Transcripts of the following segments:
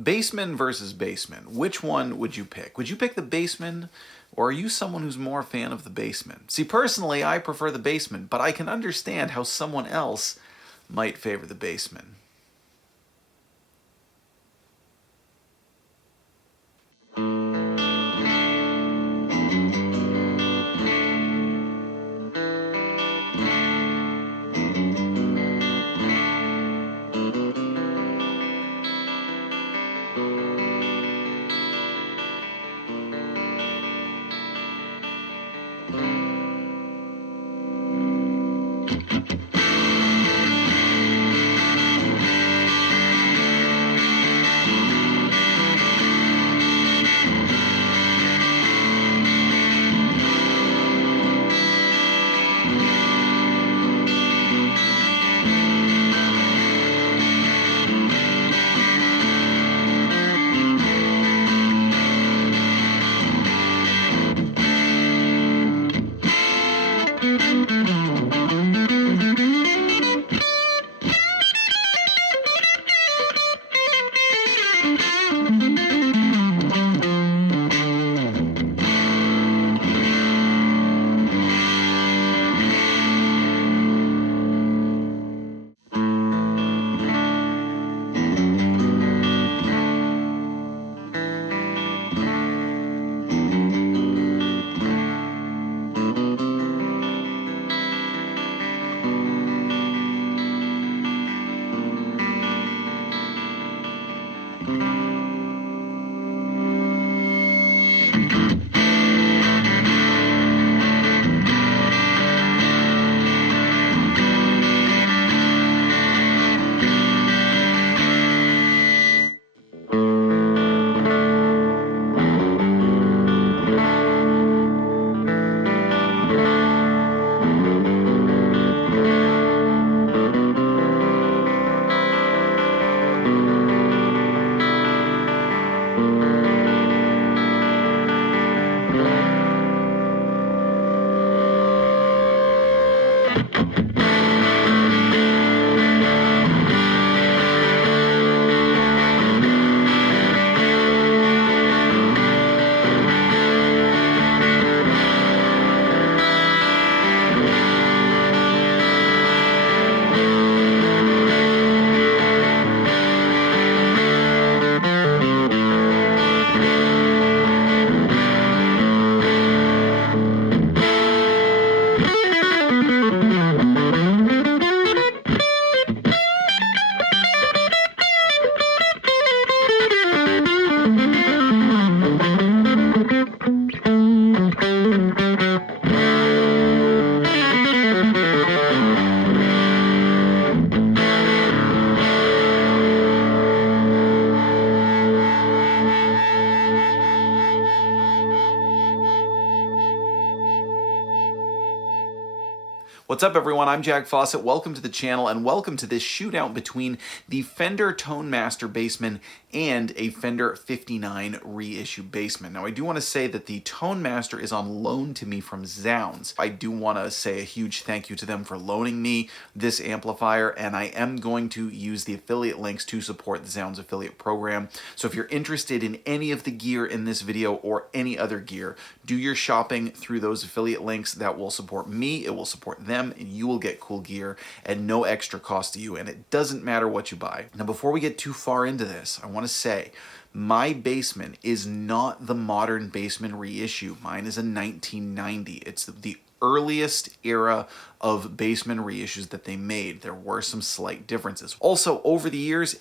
Bassman versus Bassman. Which one would you pick? Would you pick the Bassman, or are you someone who's more a fan of the Bassman? See, personally, I prefer the Bassman, but I can understand how someone else might favor the Bassman. What's up, everyone? I'm Jack Fossett. Welcome to the channel and welcome to this shootout between the Fender Tone Master Bassman and a Fender 59 reissue Bassman. Now, I do want to say that the Tone Master is on loan to me from Zzounds. I do want to say a huge thank you to them for loaning me this amplifier, and I am going to use the affiliate links to support the Zzounds affiliate program. So if you're interested in any of the gear in this video or any other gear, do your shopping through those affiliate links. That will support me, it will support them, and you will get cool gear at no extra cost to you, and it doesn't matter what you buy. Now, before we get too far into this, I want to say my Bassman is not the modern Bassman reissue. Mine is a 1990. It's the earliest era of Bassman reissues that they made. There were some slight differences. Also, over the years,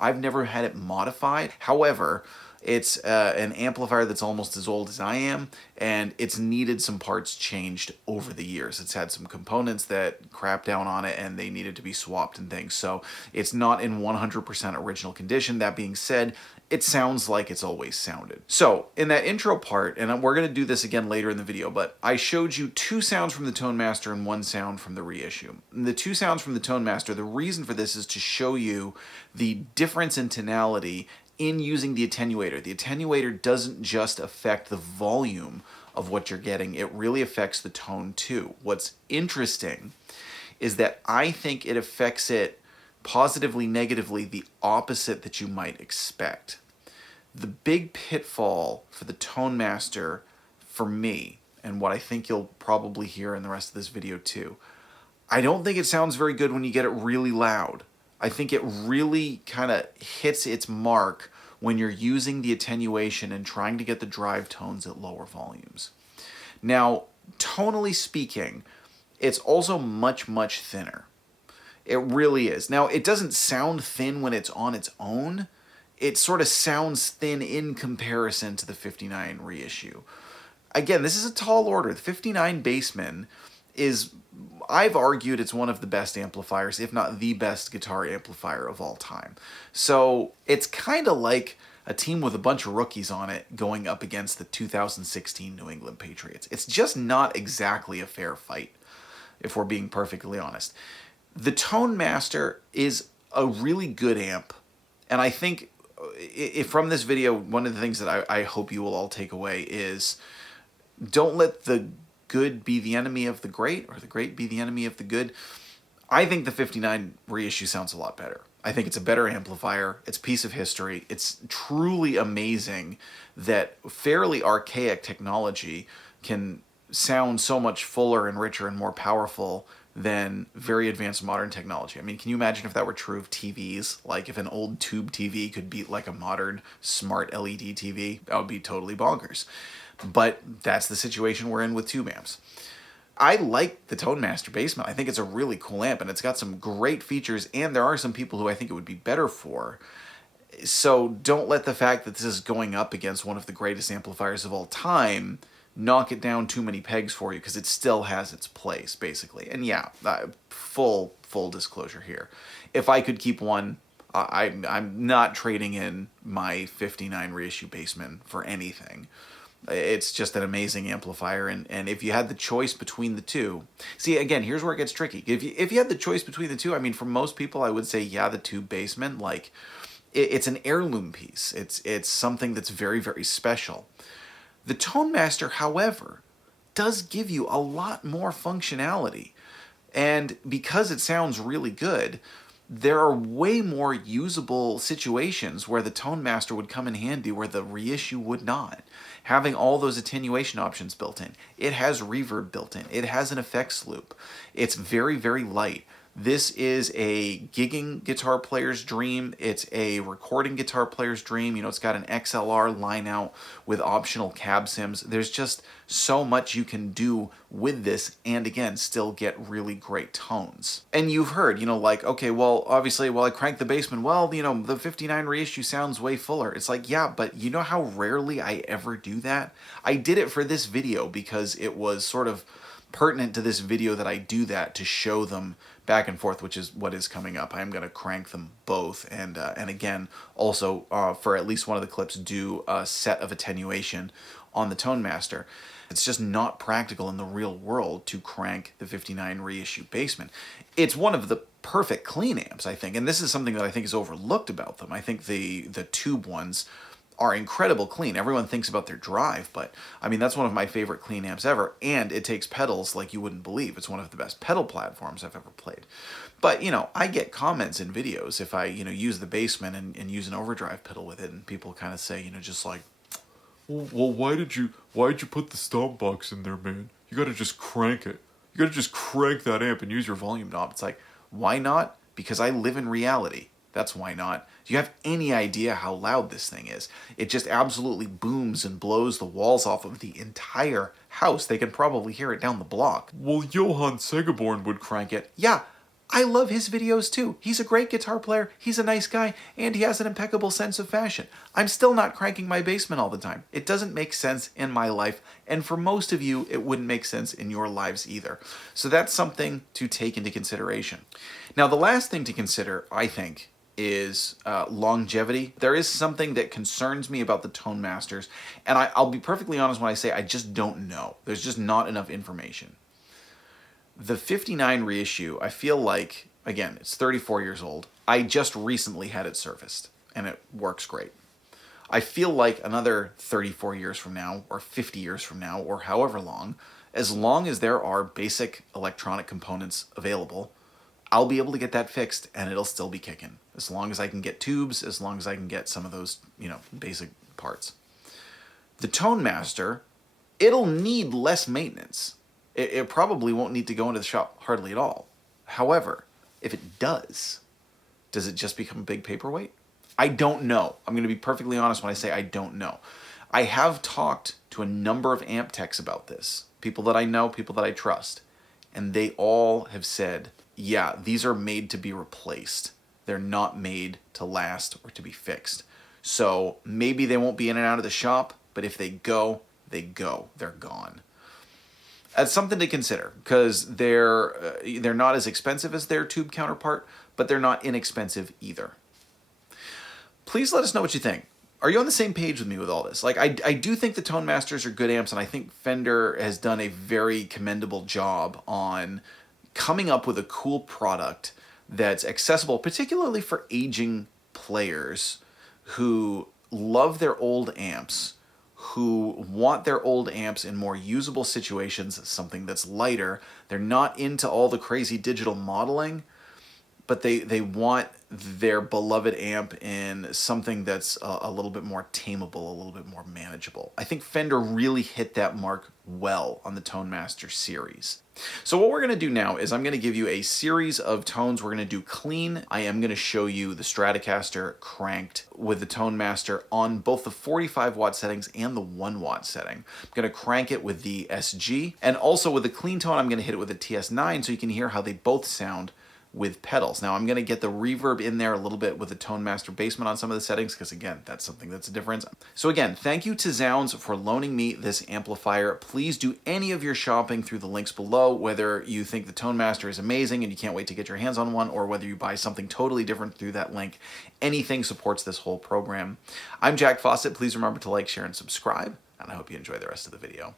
I've never had it modified. However, it's an amplifier that's almost as old as I am, and it's needed some parts changed over the years. It's had some components that crapped down on it and they needed to be swapped and things. So it's not in 100% original condition. That being said, it sounds like it's always sounded. So in that intro part, and we're gonna do this again later in the video, but I showed you two sounds from the Tone Master and one sound from the reissue. And the two sounds from the Tone Master, the reason for this is to show you the difference in tonality in using the attenuator. The attenuator doesn't just affect the volume of what you're getting, it really affects the tone too. What's interesting is that I think it affects it positively, negatively, the opposite that you might expect. The big pitfall for the Tone Master, for me, and what I think you'll probably hear in the rest of this video too, I don't think it sounds very good when you get it really loud. I think it really kind of hits its mark when you're using the attenuation and trying to get the drive tones at lower volumes. Now, tonally speaking, it's also much, much thinner. It really is. Now, it doesn't sound thin when it's on its own. It sort of sounds thin in comparison to the 59 reissue. Again, this is a tall order. The 59 Bassman is, I've argued it's one of the best amplifiers, if not the best guitar amplifier of all time. So it's kind of like a team with a bunch of rookies on it going up against the 2016 New England Patriots. It's just not exactly a fair fight, if we're being perfectly honest. The Tone Master is a really good amp, and I think from this video, one of the things that I hope you will all take away is don't let the good be the enemy of the great, or the great be the enemy of the good. I think the 59 reissue sounds a lot better. I think it's a better amplifier. It's a piece of history. It's truly amazing that fairly archaic technology can sound so much fuller and richer and more powerful than very advanced modern technology. I mean, can you imagine if that were true of TVs? Like if an old tube TV could beat like a modern smart LED TV, that would be totally bonkers. But that's the situation we're in with tube amps. I like the Tone Master Bassman. I think it's a really cool amp, and it's got some great features, and there are some people who I think it would be better for. So don't let the fact that this is going up against one of the greatest amplifiers of all time knock it down too many pegs for you, because it still has its place, basically. And yeah, full disclosure here. If I could keep one, I'm not trading in my 59 reissue Bassman for anything. It's just an amazing amplifier, and if you had the choice between the two... See, again, here's where it gets tricky. If you had the choice between the two, I mean, for most people, I would say, yeah, the tube Bassman, like, it's an heirloom piece. It's something that's very, very special. The Tone Master, however, does give you a lot more functionality. And because it sounds really good, there are way more usable situations where the Tone Master would come in handy where the reissue would not. Having all those attenuation options built in. It has reverb built in. It has an effects loop. It's very, very light. This is a gigging guitar player's dream. It's a recording guitar player's dream. You know, it's got an XLR line out with optional cab sims. There's just so much you can do with this, and again, still get really great tones. And you've heard, you know, like, okay, well, obviously, I crank the Bassman, well, you know, the 59 reissue sounds way fuller. It's like, yeah, but you know how rarely I ever do that? I did it for this video because it was sort of pertinent to this video that I do that, to show them back and forth, which is what is coming up. I'm going to crank them both, and again, also for at least one of the clips, do a set of attenuation on the Tone Master. It's just not practical in the real world to crank the 59 reissue Bassman. It's one of the perfect clean amps, I think, and this is something that I think is overlooked about them. I think the tube ones are incredible clean. Everyone thinks about their drive, but I mean, that's one of my favorite clean amps ever, and it takes pedals like you wouldn't believe. It's one of the best pedal platforms I've ever played. But, you know, I get comments in videos if I, you know, use the Bassman and use an overdrive pedal with it, and people kind of say, you know, just like, well, why'd you put the stomp box in there, man? You gotta just crank it. You gotta just crank that amp and use your volume knob. It's like, why not? Because I live in reality. That's why not. Do you have any idea how loud this thing is? It just absolutely booms and blows the walls off of the entire house. They can probably hear it down the block. Well, Johann Segerborn would crank it. Yeah, I love his videos too. He's a great guitar player, he's a nice guy, and he has an impeccable sense of fashion. I'm still not cranking my Bassman all the time. It doesn't make sense in my life, and for most of you, it wouldn't make sense in your lives either. So that's something to take into consideration. Now, the last thing to consider, I think, is longevity. There is something that concerns me about the Tone Masters, and I'll be perfectly honest when I say I just don't know. There's just not enough information. The 59 reissue, I feel like, again, it's 34 years old. I just recently had it serviced, and it works great. I feel like another 34 years from now, or 50 years from now, or however long as there are basic electronic components available, I'll be able to get that fixed and it'll still be kicking. As long as I can get tubes, as long as I can get some of those, you know, basic parts. The Tone Master, it'll need less maintenance. It probably won't need to go into the shop hardly at all. However, if it does it just become a big paperweight? I don't know. I'm going to be perfectly honest when I say I don't know. I have talked to a number of amp techs about this. People that I know, people that I trust. And they all have said, yeah, these are made to be replaced. They're not made to last or to be fixed. So maybe they won't be in and out of the shop, but if they go, they go. They're gone. That's something to consider, because they're not as expensive as their tube counterpart, but they're not inexpensive either. Please let us know what you think. Are you on the same page with me with all this? Like, I do think the Tone Masters are good amps, and I think Fender has done a very commendable job on coming up with a cool product that's accessible, particularly for aging players who love their old amps, who want their old amps in more usable situations, something that's lighter. They're not into all the crazy digital modeling, but they want their beloved amp in something that's a little bit more tameable, a little bit more manageable. I think Fender really hit that mark well on the Tone Master series. So what we're going to do now is I'm going to give you a series of tones. We're going to do clean. I am going to show you the Stratocaster cranked with the Tone Master on both the 45 watt settings and the 1 watt setting. I'm going to crank it with the SG, and also with the clean tone I'm going to hit it with the TS9 so you can hear how they both sound with pedals. Now I'm going to get the reverb in there a little bit with the Tone Master Bassman on some of the settings, because again, that's something that's a difference. So again, thank you to Zzounds for loaning me this amplifier. Please do any of your shopping through the links below, whether you think the Tone Master is amazing and you can't wait to get your hands on one, or whether you buy something totally different through that link. Anything supports this whole program. I'm Jack Fossett. Please remember to like, share, and subscribe, and I hope you enjoy the rest of the video.